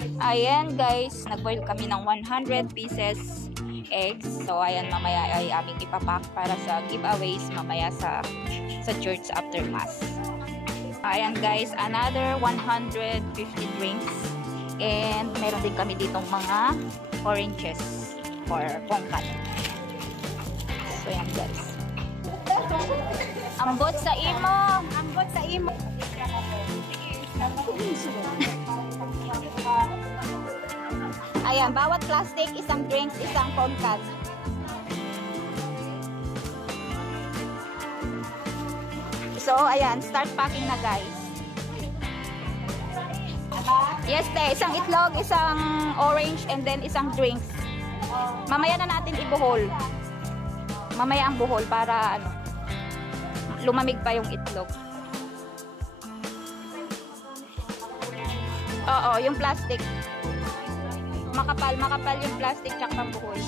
Ayan guys, nag-boil kami ng 100 pieces eggs. So ayan, mamaya ay aming ipapack para sa giveaways mamaya sa church after mass. Ayan guys, another 150 drinks. And meron din kami ditong mga oranges or pongkat. So ayan guys. Ambot sa imo! Ambot sa imo! Ayan, bawat plastic, isang drinks, isang pongkat. So, ayan, start packing na guys. Yes, te, isang itlog, isang orange, and then isang drinks. Mamaya na natin ibuhol. Mamaya ang buhol para ano, lumamig pa yung itlog. Oo, yung plastic. Makapal yung plastic tsaka pang buhol.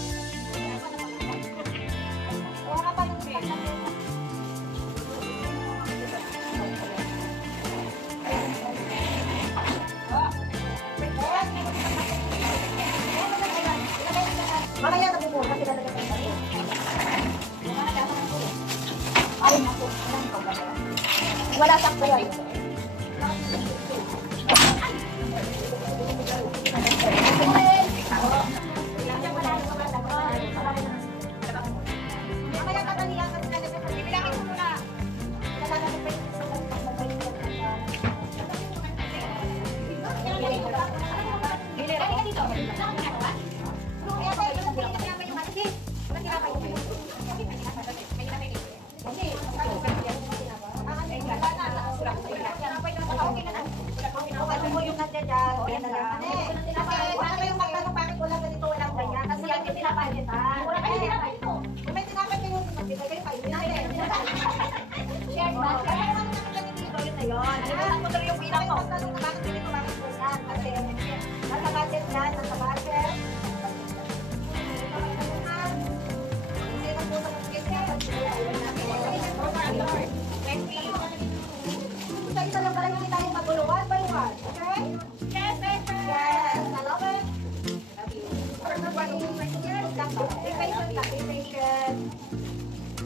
Mamaya na po kasi lalagyan ko. Ay, naku. Wala sakto yan.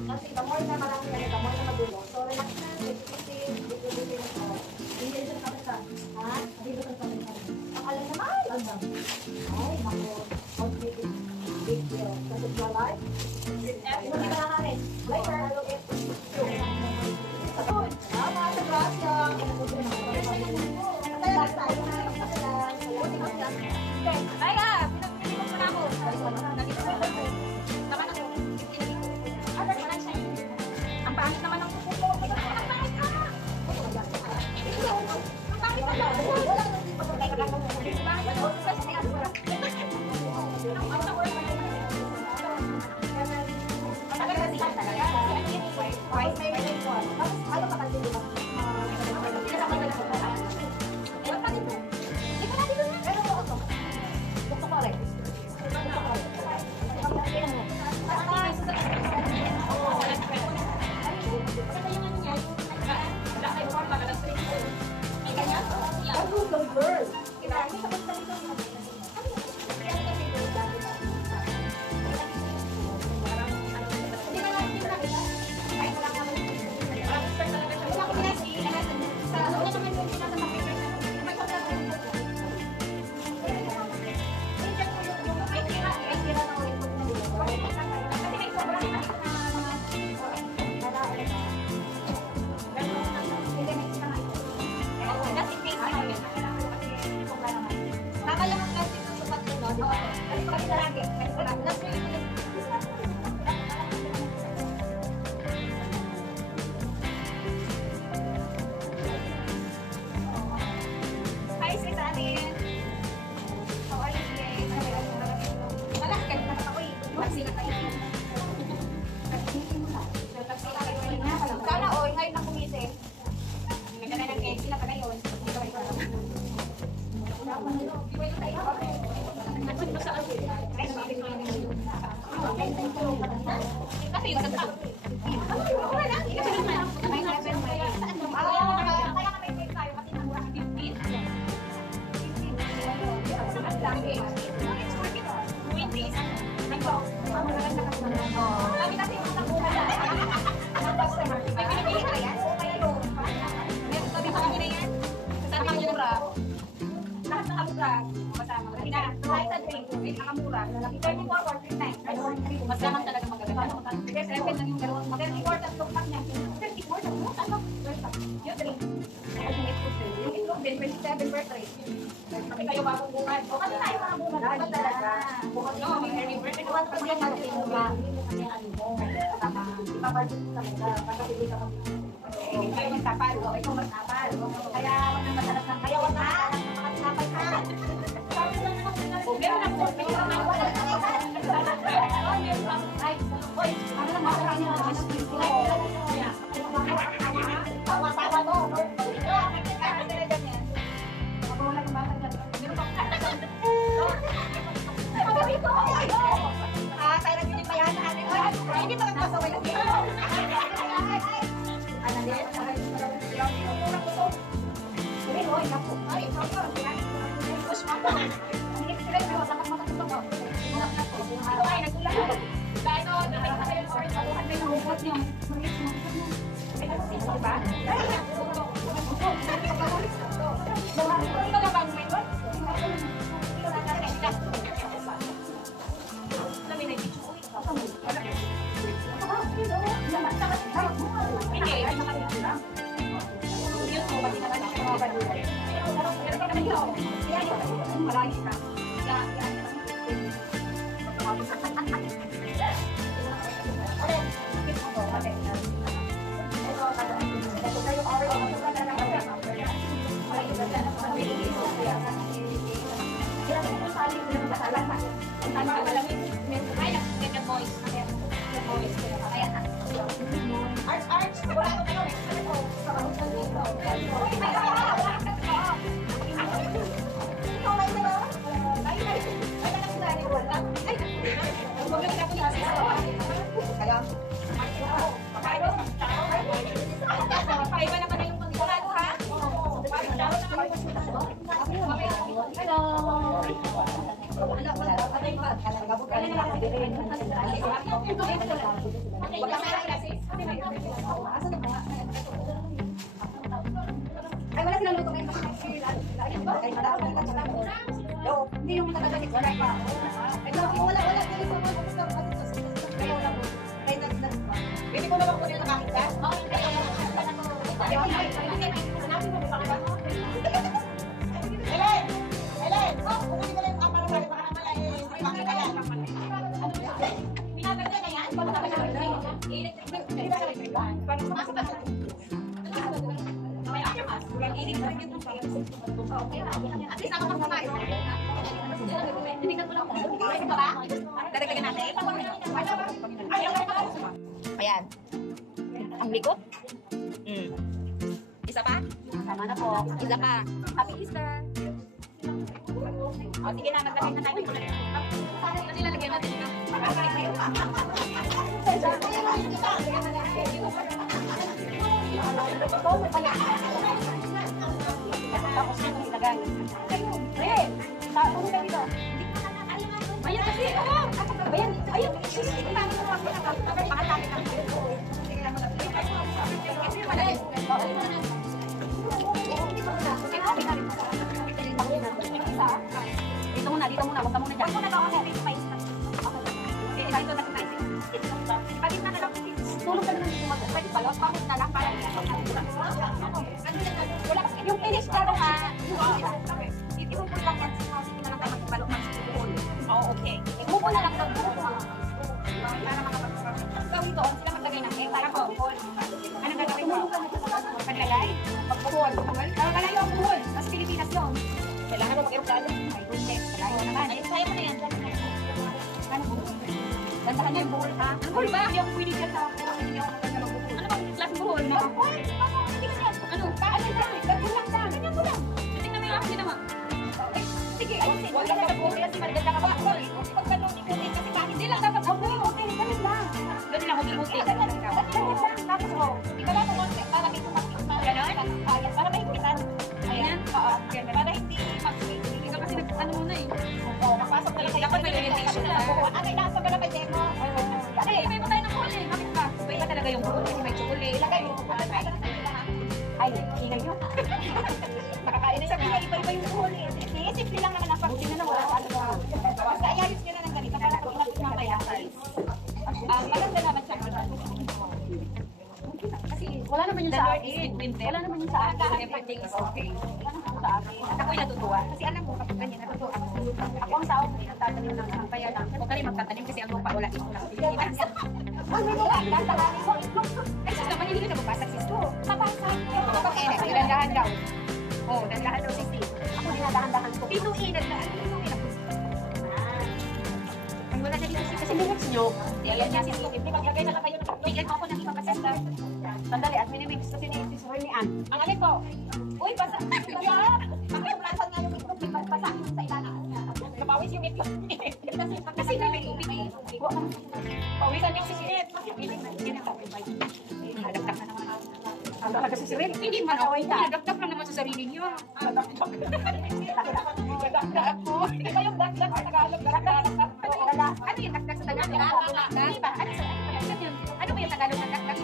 Kasi the more na marami na, the more na magulo. So, relax na. Hindi rin sa kapita. Ha? Hindi rin sa kapita. Ang alam naman. Ay, naku. Big deal. Does it feel alive? Hindi ka nakakain. Later, I will get tama, sa grasya. Ay, pinagpili ko na ako. Tama na ko. Ang pangit naman ng kuko ko. Ang pangit ka! Ang pangit ka lang! Wala na dito. Ano ka kasi diba? Gusto ko rin. Sana all, ngayon na kumisip. Nagkala ng cake, sila pa ngayon. Kasi yung kanta. Kaya kami tayo kasi nang 15. Mas naman talaga magaganda. 7 lang yung dalawang. 34 at look niya. 34 ang look. Ano? Yung 3. Yung itlog din, 27 birthday. Kami kayo bagong bungan. O kasi tayo mga bungan. Dapat talaga. Bungan nyo, may early birthday. Kasi yan natin yung ba. Kasi yung ano mo. Ipaparsit talaga. Para hindi ka kayo magtapal. O, ikaw magtapal. Kaya wag na masarap ng kaya wag na. Makatapal ka. Meron ako. Meron ako. Ay, oy, ano lang masarap niya. Tawa-tawa mo. Hindi ba nagpasaway lang dito? Ano din? Oy, naku. Ay, push mo ako. Hindi sila yung dapat makatupag ako. Ay, nagulat ako. Dahil no, nakita kayo sa orin, maluhan may nahubot niyo. May nagsisi ba? Ay, ito na bang may doon? Ito na natin. Alam mo, nag-video ko. Hindi, nakatipid lang. Yun mo, pati naman siya mga baluhay. Pero kami naman yun. Marayos ka. Arch, wala ko kayo. Paiba naman na yung pagkulado, ha? Ay, wala silang luto ngayon. Hindi yung matagalit. Wala pa. Wala. Hindi ko naman po nila nakakita. Helen! Kung hindi ko lang yung kamara baka naman ay hindi makita yan. Pinaganda na yan? Paano naman naman yan? Parang sumasok na. May ayamas. Inig pa rin yung at least nakapagpapay. Tinignan mo lang. Ito ba? Dadagdagan natin. Ayan. Ang likod. Isa pa? Tama na po. Isa pa. Happy Easter. O, sige na. Naglagay na tayo. Kasi lalagyan natin ito. Tapos ito ilagay. Ren! Tapos ka dito. Ayan kasi. Ayan. Ayan. Pangatapit ang dito. Sige na mo na. Dito muna. Huwag ka muna dyan. Huwag muna daw kasi may spice na. Dito na spice. Pagit na lang. Tulog ka na dito mag-spice. Balos. Pagit na lang. Wala kasi yung finish ka ha. Itipupul lang yan. Sige na lang tayo magbalok ng sipupul. Oo, okay. Itipupul na lang daw. Para makapagpapagpapag. Gawin doon sila maglagay ng egg. Para pagpupul. Anong gagawin mo? Paglagay? Pagpupul. Malayo ang buhol. Kasi Pilipinas yun. Kailangan mo mag-aeroplano. Ay, bundes. Malayo naman. Ay, kaya mo na yan. Ano buhol? Gandahan niya yung buhol ha. Ano buhol ba? Yung pwede dyan sa buhol. Hindi ako maganda ng buhol. Ano bang klaseng buhol? Buhol? Ano? Ano lang? Ganyan lang lang. Ganyan mo lang. Tingnan mo yung akin naman. Sige, ayusin. Huwag ka na buhol kasi maganda ka ba? Buhol. Huwag ka nung ikutin kasi kahit hindi lang dapat buhol. Ganun lang. Ganun lang. Huwag-ihuti. Ganun lang. Tapos mo. Ikaw lang kung para may tumakit. Ganun? Para may higitan. Ayan. Para hindi mag-sweet. Ikaw kasi ano mo na eh. Oo, magpasok na lang. Dapat may orientation na. Ano, ilasok ka na may demo. Kasi may matay ng buhol eh. Bakit ba? Iba talaga yung buhol kasi may chocolate. Ilagay mo. Ay, ingay yun. Makakain na sabi niya, iba-iba yung buhol eh. Simple lang naman ang pag-sino na wala sa ano. Basta ayayos nyo na ng ganito. Maganda naman siya. Kasi wala naman yung The sa Lord akin. is with them. Wala naman yung sa akin. Everything is okay. Wala naman yung sa akin. At ako'y natutuwa. Kasi alam mo, kapag ganyan, natutuwa ako. Ako ang tao, hindi nagtatanim ng kaya lang. Huwag ka rin magtatanim kasi ang lupa wala dito sa Pilipinas. Ano yung tatalanin ko? Ay, sis naman, hindi na mabasag, sis ko. Mabasag. Kapag ilandahan daw. Oo, dandahan daw, sis. Ako dinadahan-dahan ko. Dito inagdaan. Ang wala na dito, sis. Kasi minutes nyo. Ayan niya, sis. Hindi maglagay na lang kayo. Bigyan mo ako ng ipapasesta. Sandali, at minimix kasi ni Sis Renian. Ang alin ko. Uy, basa. Pagkakulasan nga yung itlog. Basa sa ilalim. Napawis yung itlog. Kasi may tubig. Pawisan yung sisinit. Nadagdag na naman ako. Ang talaga si Siril. Hindi man away na. Nadagdag lang naman sa sarili niyo. Nadagdag ako. Hindi ba yung dagdag sa Tagalog? Dagdag. Ano yung dagdag sa Tagalog? Hindi ba? Ano ba yung Tagalog ng dagdag?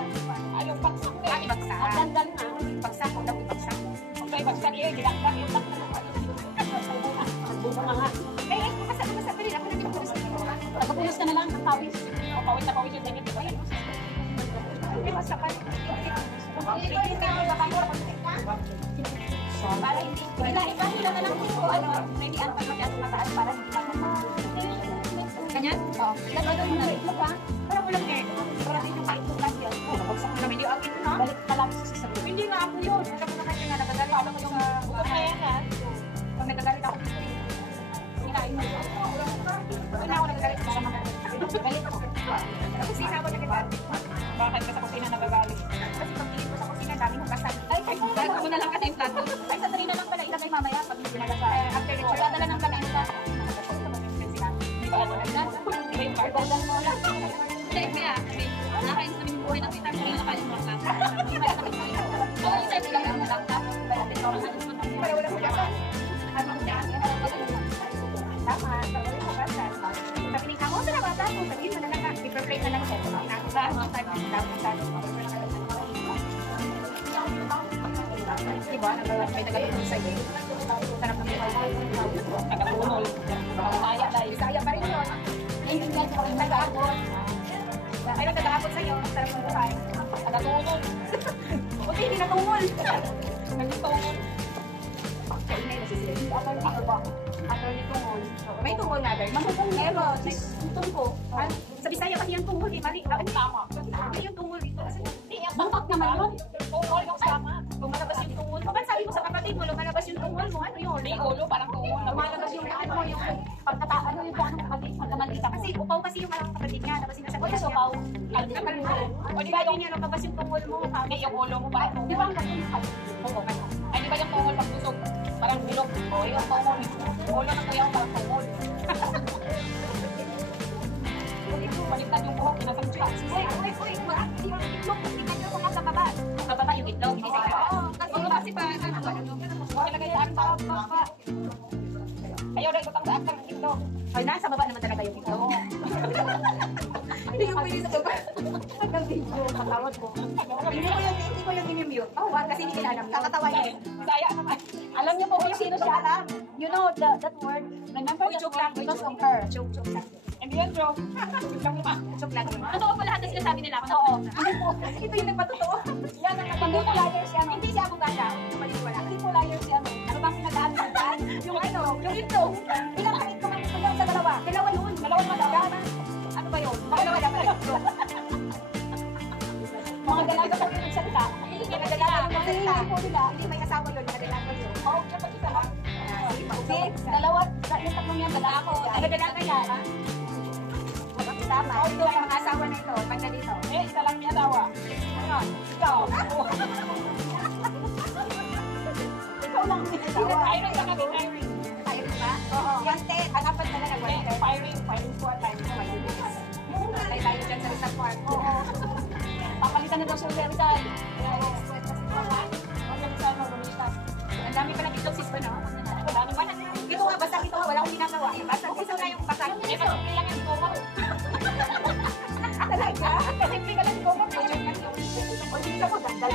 Anong bagsak? Ay, bagsak. Ang ganda na. Bagsak. Kung daw bagsak. Okay, bagsak yun. Dagdag yung bagsak. Buka nga. Eh, basta rin. Ako nagpupulis ka na. Nagpupulis ka na lang ng pawis. Pawis na pawis yung damit. Basta pa. Para hindi. Iba na lang kung ano. May diyan pa masyadong mataas para hindi pa ganyan? Oo. Lagado mo na itlog ha. Para mo lang eh. Para din yung kaitukan yan. Bagsak mo naman. Hindi ako ito na. Balik ka lang sa sasabot. Hindi nga ako yun. Alam mo naman na nagagalit ako yung utot na yan ha. Pag nagagalit ako dito. Hinain mo. Doon na ako nagagalit sa mga galit ko. Kasi sinabot na kita. Bakit ka sa kusina nagagalit? Kasi pag tingin ko sa kusina, dami kong kasal. Ay, ako na lang kasi yung plato. Ay, sa na lang pala ilagay mamaya pag pinala sa after the church. Dala ng lamesa. Di ba yung card? Hindi, kaya. Nakain sa aming buhay ng kita. Hindi na kain mo lang. Oo, yung sa'yo ilagay mo lang. Para wala mo kasal. Tama, wala mo kasal. Sabi ni Kamo, sa bata mo, sabihin mo na lang, i-pray na lang sa'yo. Nakita, mga time, diba, may tagalog sa'yo. Sarap ng buhay. Tagalunol. Bisaya dahil. Bisaya pa rin yun. Naiintindihan ko kung nag-aabot. Ay, nag-aabot sa'yo. Sarap ng buhay. Tagalunol. Buti, hindi natungol. Nagtungol. Attorney tungol. May tungol nga ba? Meron. Tungol ko. Sa Bisaya kasi yung tungol. Mali. Tama. Hindi yung tungol dito. Bangkok naman yun. Tungol yung sama. Lumalabas yung tungol. Kapag sabi mo sa kapatid mo, lumalabas yung tungol mo. Ano yun? May ulo, parang tungol. Lumalabas yung ano, yung pagkata, ano yung kapatid, pagkamaldita. Kasi upaw kasi yung malang kapatid niya. Tapos sinasabi niya, upaw. O di ba yun yung lumabas yung tungol mo? May yung ulo mo parang tungol. Di ba ang katulad? Oo, ano? Ay, di ba yung tungol pag busog? Parang bilog. O, yung tungol. Ulo ng kuya ko parang tungol. Baliktad yung buhok, kinasang siya. Uy, yung itlog, tingnan nyo kung nasa baba. Sa baba yung itlog, hindi sa baba. Oo, kasi pa, ano ba? Ilagay sa akin pa. Ayaw rin ko pang sa akin ng itlog. Ay, nasa baba naman talaga yung itlog. Hindi yung pwede sa baba. Nag-video, katawad ko. Hindi ko yung inimute. Oo, kasi hindi nila alam. Kakatawa niya. Kaya naman. Alam niyo po kung sino siya alam. You know that word? Remember that word because of her. Joke lang. Hindi yan, joke. Joke lang naman. Joke lang. Totoo po lahat na sinasabi nila. Oo. Ito yung nagpatotoo. Yan ang Hindi po liar siya. hindi siya abogada. Wala. Hindi po liar siya. Ano bang pinadaan mo dyan? Yung ano, yung itlog. Ilang kahit kung ano yun sa dalawa? Dalawa yun. Dalawang madama. Ano ba yun? Dalawa dapat itlog. Mga dalaga po yung nagsalita. Hindi mga dalaga yung Kasi magsalita. hindi po nila. Hindi may asawa yun. Mga dalaga yun. Oo, kapag isa lang. Six, dalawa, yung tatlong yan, dalawa ko. Ano dalaga yan? Tama. Ito ang mga asawa na ito. Pagka dito. Eh, isa lang may asawa. Ano? Ikaw. Ikaw lang may asawa. Firing ka kami, firing. Firing ba? Oo. Wanted. Ang apat na lang wanted. Firing. Firing squad time. Patay tayo dyan sa isang part. Oo. Papalitan na daw siya sa Rizal. Ang dami pa na dito, sis ba na? Ang dami pa na. Ito nga, basta ito nga, wala akong ginagawa. Basta gusto na yung basa. Eh, mas simple lang yung gomot. Talaga? Simple ka lang yung gomot. O, hindi ka mo, dandal.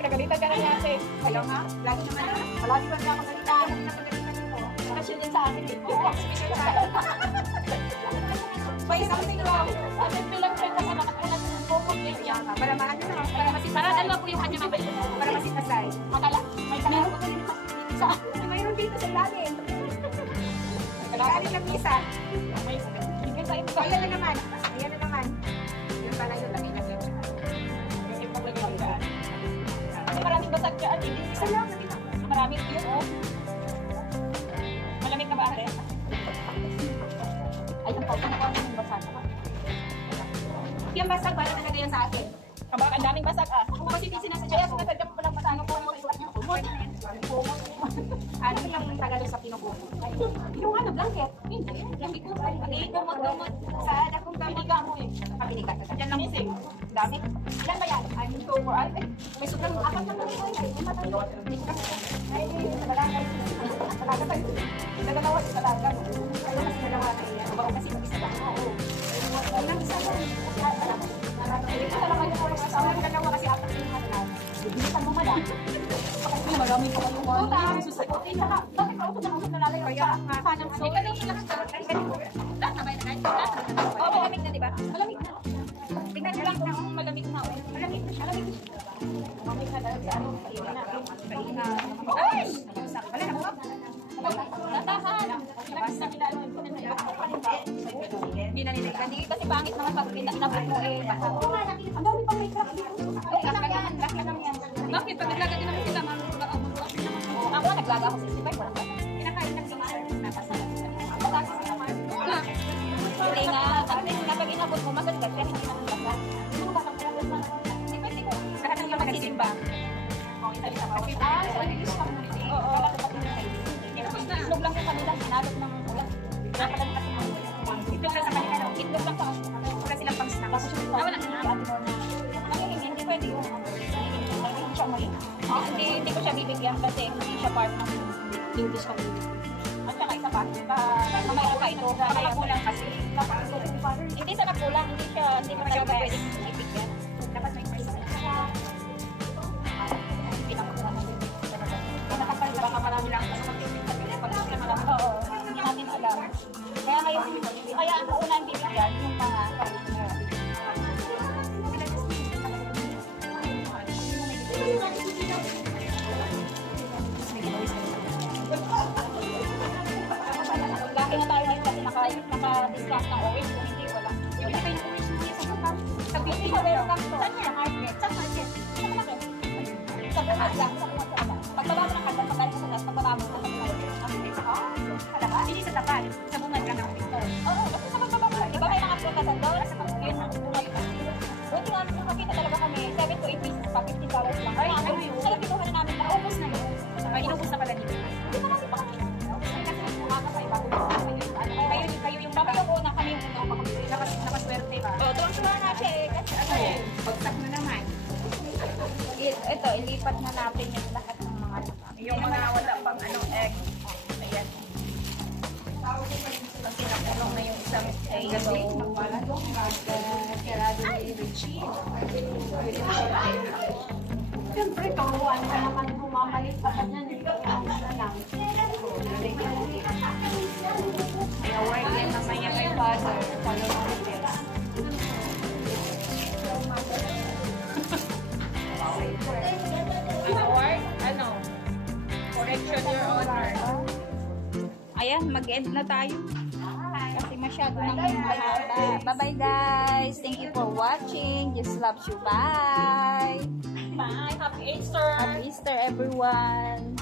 Pinagalitan ka na niya, sis. Hello nga? Lagi naman na. Palagi ba siya magalitan? Kasi yun sa akin. Oo, special sa akin. May something wrong. Malamig yun, oh. Malamig ka ba, ate? Ay, ang pawag na yung basag. Yung basag, para talaga yan sa akin. Kabak, ang daming basag, ah. Ako kasi busy na sa kaya kung nagdadap ko lang basag, ano po yung ano yung Tagalog sa pinukumot? Yung ano, blanket. Hindi ko. Hindi, kumot-kumot. Sa dakong piniga mo eh. Kapiniga ka. Yan lang isip. Dami. Ilan ba yan? I'm so for ay. May sobrang apat na kami tayo. Ay, sa dalaga. Talaga tayo. Nagagawa sa dalaga. Kaya mas nagawa na iyan. Bago kasi mag-isa lang. Oo. Walang isa lang. Hindi ko talaga yung oras asawa. Nagagawa kasi apat yung mga hindi ka mamala. Marami ko kayong mga susagutin. Bakit ako na ako nalalay? Kaya kanang so. Ikaw lang sila lahat na ba yun? Oo, malamig na, diba? Malamig na. Tingnan nyo lang kung malamig na. Malamig na siya. Malamig na siya. Malamig na dahil ano, kainin na. Kainin na. Ay! Wala na mo? Natahan. Nagsa kilala ko na hindi na nila. Hindi kasi pangit naman pag inabot mo eh. Ang dami pang may crack dito. Ay, laki lang yan. Bakit? Pag naglaga din naman sila, ako naglaga ako 65, wala ba? Kinakain ng sumara. Ako kasi sila naman. Hindi nga. Kapag inabot mo, maganda. Kaya hindi naman laga. Hindi mo bakang travel na. Hindi ko. Lahat ng laman nagsisimba. Kasi oo. Itlog lang yung kanila. Sinalog ng ulan. Nakalag kasi mo. Itlog lang sa kanila. Itlog lang sa wala silang pang snack. Wala hindi pwede yun. Hindi ko siya bibigyan kasi hindi siya part ng English community. At saka isa pa, mamaya pa ito, kaya kulang kasi. Hindi sa nagkulang, hindi mo talaga pwedeng ibigyan. Dapat may price. Baka marami lang kasi oo, hindi natin alam. Kaya ngayon, kaya ang unang bibigyan, yung mga laki na tayo ngayon kasi naka-discount ng orange kung hindi wala. Yung laki yung orange mo sa kapal. Sa beauty na meron kami to. Sa market. Sa market. Sa market. Sa bungad lang. Sa bungad sa alas. Pagbaba mo ng kanda, pagkalit sa alas, pagbaba mo sa kapal. Sa tapat? Hindi sa tapat. Sa bungad lang ang picture. Oo, kasi sa pagbaba mo. Diba may mga pulkasan doon? Yun ang bungad lang. Buti nga, nakakita talaga kami. 7 to 8 pieces pa, $50 lang. Ay, ano yun? Kaya kinuha na namin. Naubos na yun. Inubos na pala dito. Hindi pa namin pa kami. Kayo yung baka yung una, kami yung una. Nakaswerte ba? Oo, tuwang-tuwa na siya eh. Kasi ano eh, bagsak na naman. Ito, ilipat na natin yung lahat ng mga yung mga wala pang anong egg. Ayan. Kasi nakulong na yung isang egg. Siyempre, kawawan ka naman bumabalik pa ka niyan. Award yan mamaya kay Father. Follow mo the test. Award? Ano? Correction, Your Honor. Ayan, mag-end na tayo. Kasi masyado nang hintay. Bye-bye guys. Thank you for watching. Just loves you. Bye. Bye. Happy Easter. Happy Easter everyone.